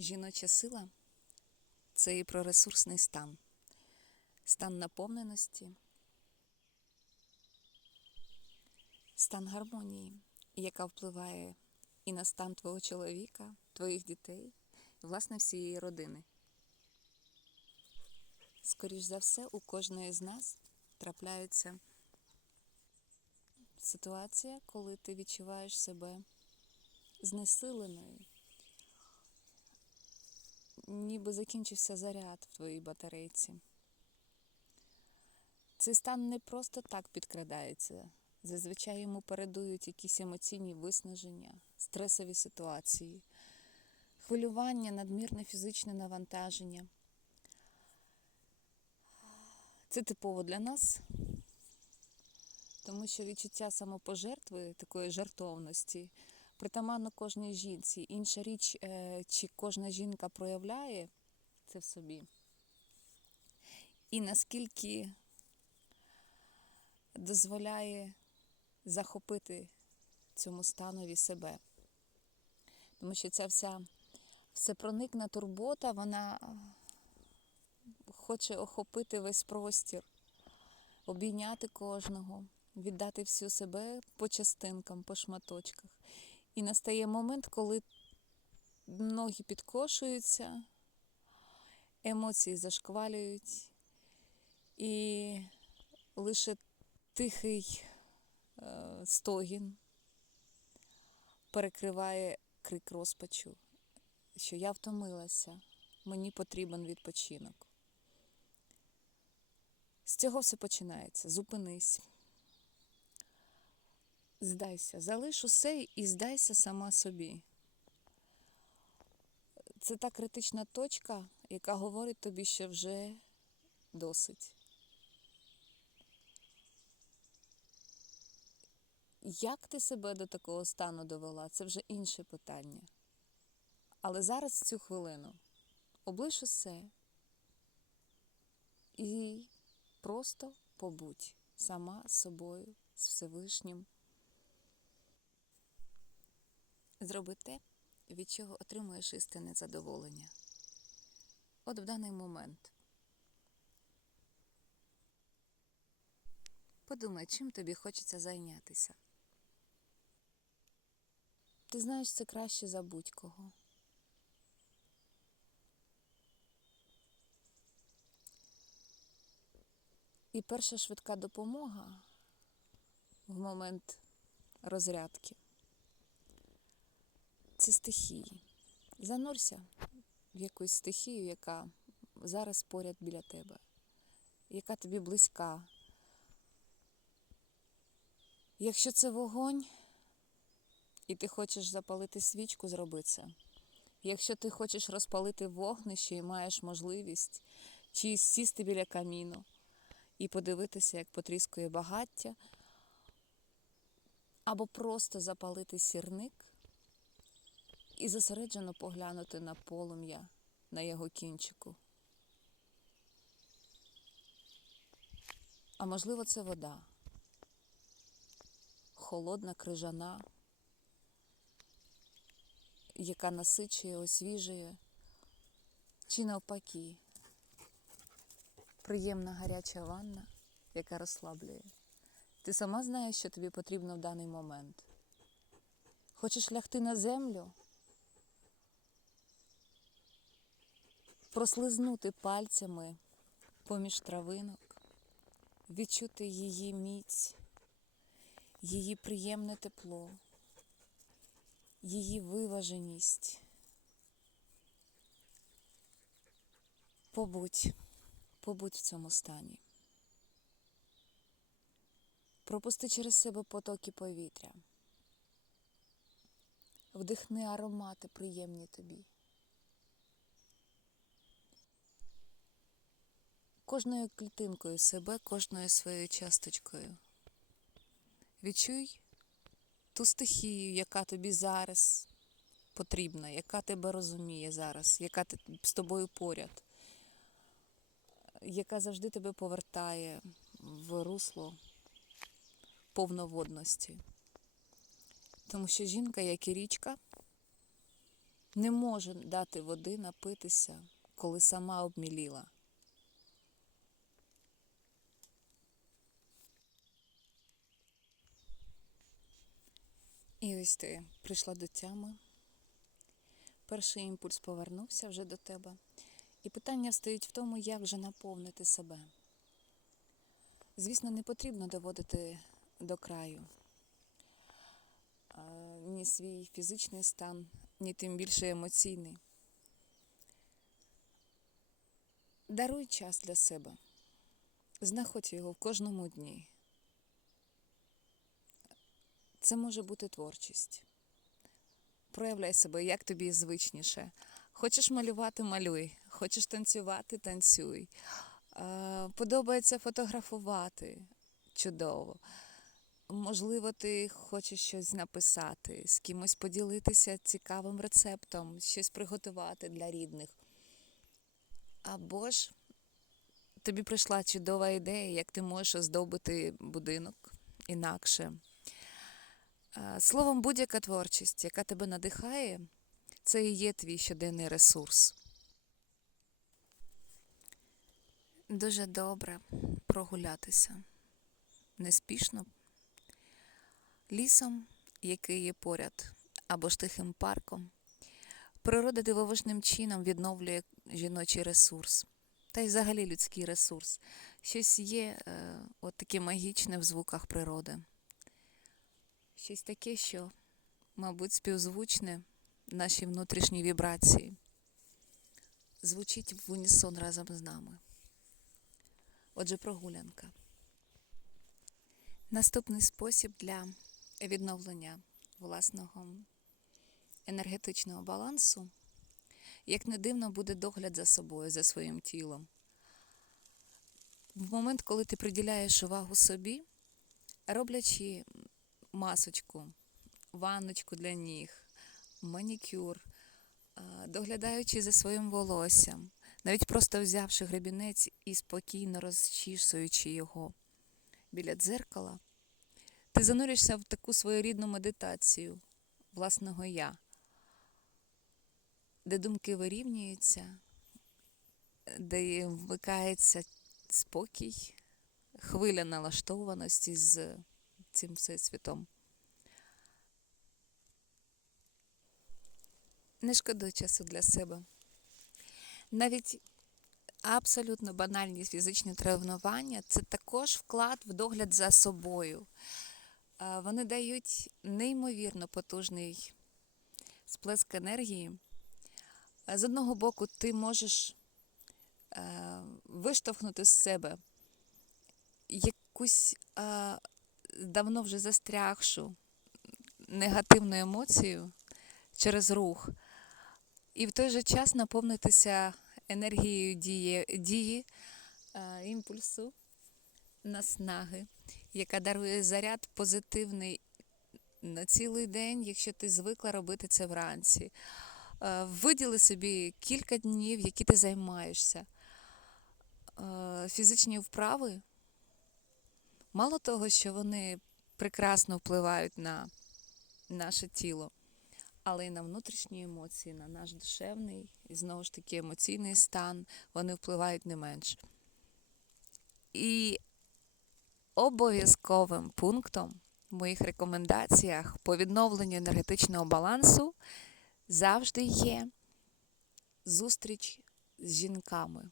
Жіноча сила це і про ресурсний стан, стан наповненості, стан гармонії, яка впливає і на стан твого чоловіка, твоїх дітей, і, власне, всієї родини. Скоріш за все, у кожної з нас трапляється ситуація, коли ти відчуваєш себе знесиленою, ніби закінчився заряд в твоїй батарейці. Цей стан не просто так підкрадається. Зазвичай йому передують якісь емоційні виснаження, стресові ситуації, хвилювання, надмірне фізичне навантаження. Це типово для нас, тому що відчуття самопожертви, такої жертовності, притаманно кожній жінці. Інша річ, е, чи кожна жінка проявляє це в собі, і наскільки дозволяє захопити цьому станові себе. Тому що ця вся всепроникна турбота, вона хоче охопити весь простір, обійняти кожного, віддати всю себе по частинкам, по шматочках. І настає момент, коли ноги підкошуються, емоції зашквалюють, і лише тихий е, стогін перекриває крик розпачу, що я втомилася, мені потрібен відпочинок. З цього все починається. Зупинись. Здайся, залиш усе і здайся сама собі. Це та критична точка, яка говорить тобі, що вже досить. Як ти себе до такого стану довела, це вже інше питання. Але зараз цю хвилину облиш усе і просто побудь сама з собою, з Всевишнім. Зроби те, від чого отримуєш істинне задоволення. От в даний момент. Подумай, чим тобі хочеться зайнятися. Ти знаєш це краще за будь-кого. І перша швидка допомога в момент розрядки це стихії. Занурся в якусь стихію, яка зараз поряд біля тебе, яка тобі близька. Якщо це вогонь, і ти хочеш запалити свічку, зроби це. Якщо ти хочеш розпалити вогнище і маєш можливість чи сісти біля каміну і подивитися, як потріскує багаття, або просто запалити сірник і зосереджено поглянути на полум'я на його кінчику. А можливо, це вода, холодна, крижана, яка насичує, освіжує, чи навпаки, приємна гаряча ванна, яка розслаблює. Ти сама знаєш, що тобі потрібно в даний момент. Хочеш лягти на землю, прослизнути пальцями поміж травинок, відчути її міць, її приємне тепло, її виваженість. Побудь, побудь в цьому стані. Пропусти через себе потоки повітря. Вдихни аромати приємні тобі. Кожною клітинкою себе, кожною своєю часточкою. Відчуй ту стихію, яка тобі зараз потрібна, яка тебе розуміє зараз, яка з тобою поряд, яка завжди тебе повертає в русло повноводності. Тому що жінка, як і річка, Не можу дати води напитися, коли сама обміліла. І ось ти прийшла до тями. Перший імпульс повернувся вже до тебе. І питання стоїть в тому, як же наповнити себе. Звісно, не потрібно доводити до краю ні свій фізичний стан, ні тим більше емоційний. Даруй час для себе. Знаходь його в кожному дні. Це може бути творчість. Проявляй себе, як тобі звичніше. Хочеш малювати малюй, хочеш танцювати танцюй. Е, Подобається фотографувати чудово. Можливо, ти хочеш щось написати, з кимось поділитися цікавим рецептом, щось приготувати для рідних. Або ж тобі прийшла чудова ідея, як ти можеш оздобити будинок інакше. Е, Словом, будь-яка творчість, яка тебе надихає, це і є твій щоденний ресурс. Дуже добре прогулятися неспішно лісом, який є поряд, або ж тихим парком. Природа дивовижним чином відновлює жіночий ресурс, та й взагалі людський ресурс. Щось є е, от таке магічне в звуках природи. Щось таке, що, мабуть, співзвучне наші внутрішні вібрації. Звучить в унісон разом з нами. Отже, прогулянка. Наступний спосіб для відновлення власного енергетичного балансу, як не дивно, буде догляд за собою, за своїм тілом. В момент, коли ти приділяєш увагу собі, роблячи масочку, ванночку для ніг, манікюр, доглядаючи за своїм волоссям, навіть просто взявши гребінець і спокійно розчісуючи його біля дзеркала, ти зануришся в таку своєрідну медитацію власного я, де думки вирівнюються, де вмикається спокій, хвиля налаштованості з цим всесвітом. Не шкодуй часу для себе. Навіть абсолютно банальні фізичні тренування це також вклад в догляд за собою. Вони дають неймовірно потужний сплеск енергії. З одного боку, ти можеш виштовхнути з себе якусь давно вже застрягшу негативну емоцію через рух, і в той же час наповнитися енергією дії, дії е, імпульсу, наснаги, яка дарує заряд позитивний на цілий день, якщо ти звикла робити це вранці. Е, Виділи собі кілька днів, які ти займаєшся. Е, Фізичні вправи, мало того, що вони прекрасно впливають на наше тіло, але й на внутрішні емоції, на наш душевний і знову ж таки емоційний стан, вони впливають не менш. І обов'язковим пунктом в моїх рекомендаціях по відновленню енергетичного балансу завжди є зустріч з жінками.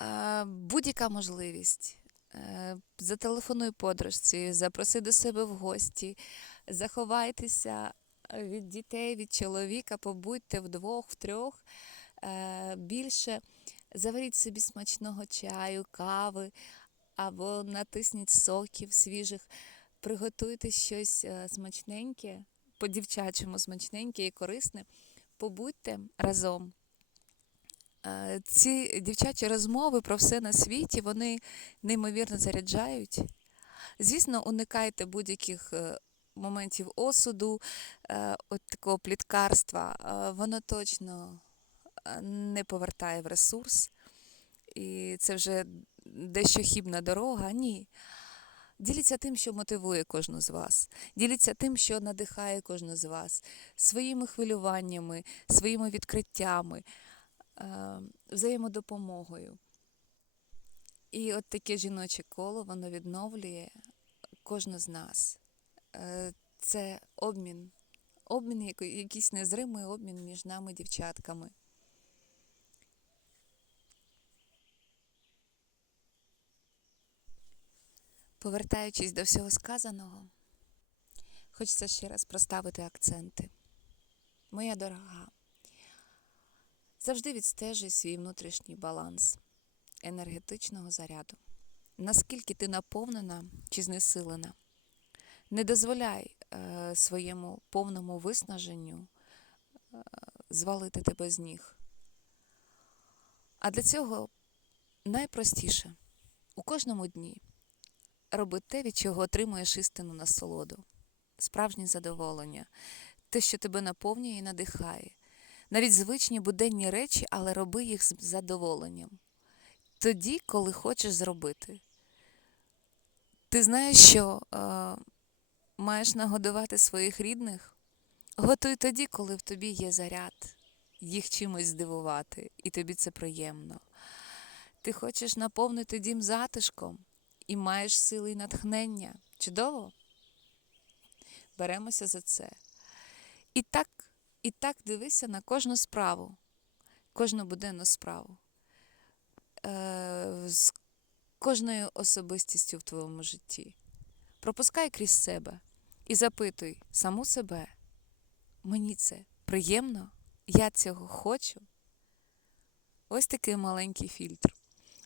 Е, Будь-яка можливість. Е, Зателефонуй подружці, запроси до себе в гості, заховайтеся від дітей, від чоловіка, побудьте вдвох, втрьох е, більше. Заваріть собі смачного чаю, кави або натисніть соків свіжих, приготуйте щось е, смачненьке, по-дівчачому смачненьке і корисне. Побудьте разом. Е, Ці дівчачі розмови про все на світі, вони неймовірно заряджають. Звісно, уникайте будь-яких е, моментів осуду, е, от такого пліткарства. Воно точно не повертає в ресурс. І це вже дещо хібна дорога. Ні. Діліться тим, що мотивує кожну з вас. Діліться тим, що надихає кожну з вас, своїми хвилюваннями, своїми відкриттями, взаємодопомогою. І от таке жіноче коло воно відновлює кожну з нас. Е, Це обмін, обмін, якийсь незримий обмін між нами, дівчатками. Повертаючись до всього сказаного, хочеться ще раз проставити акценти. Моя дорога, завжди відстежуй свій внутрішній баланс енергетичного заряду. Наскільки ти наповнена чи знесилена, не дозволяй е, своєму повному виснаженню е, звалити тебе з ніг. А для цього найпростіше у кожному дні роби те, від чого отримуєш істинну насолоду, справжнє задоволення, те, що тебе наповнює і надихає. Навіть звичні буденні речі, але роби їх з задоволенням. Тоді, коли хочеш зробити. Ти знаєш, що е, маєш нагодувати своїх рідних? Готуй тоді, коли в тобі є заряд, їх чимось здивувати, і тобі це приємно. Ти хочеш наповнити дім затишком і маєш сили і натхнення. Чудово? Беремося за це. І так, і так дивися на кожну справу, кожну буденну справу. Е, з кожною особистістю в твоєму житті. Пропускай крізь себе і запитуй саму себе, мені це приємно, я цього хочу. Ось такий маленький фільтр.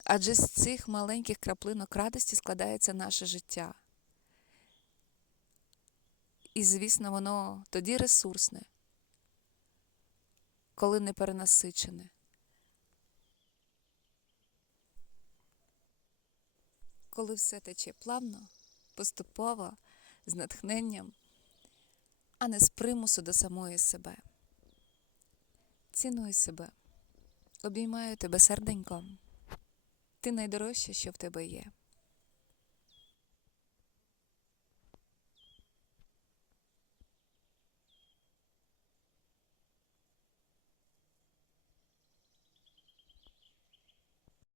Адже з цих маленьких краплинок радості складається наше життя. І, звісно, воно тоді ресурсне, коли не перенасичене. Коли все тече плавно, поступово, з натхненням, а не з примусу до самої себе. Цінуй себе, обіймаю тебе серденьком. Ти найдорожче, що в тебе є.